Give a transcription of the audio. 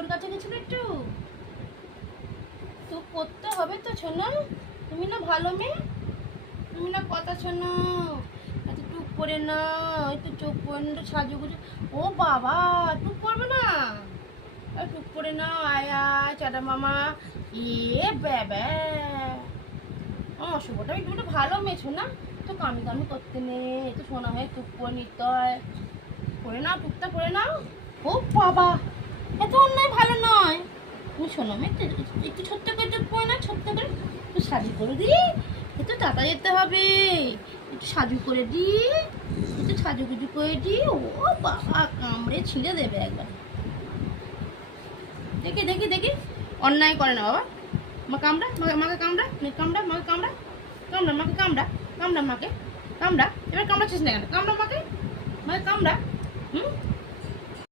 ঠাকুর কাছে গেছিল একটু তো করতে হবে তো শোনো, তুমি না ভালো মেয়ে, তুমি না কথা শোনো, এত টুক করে না, ওই তো চোখ পর্যন্ত সাজুগুজু। ও বাবা, টুক করবে না, টুক করে না, আয় আয় চাটা মামা। এ ব্যাবা, শুভটা একটু ভালো মেছো না, তো কামি কামি করতে নেই, তো শোনা হয়ে টুক করে নিতে হয়, করে নাও টুকটা করে নাও। ও বাবা, এত অন্যায় ভালো নয়। তুমি শোনো মেয়ে, একটু ছোট্ট করে টুক করে না, ছোট্ট করে একটু সাজু করে দিই, একটু টাটা যেতে হবে, একটু সাজু করে দিই, একটু সাজুগুজু করে দিই। ও বাবা, কামড়ে ছিঁড়ে দেবে একবার। দেখি দেখি দেখি, অন্যায় করে না বাবা। মা কামড়া, মাকে কামড়া, কামড়া মাকে কামড়া, কামড়া মাকে কামড়া, কামড়া মাকে কামড়া। এবার কামড়াচ্ছিস না কেন? কামড়া মাকে, মাকে কামড়া। হুম,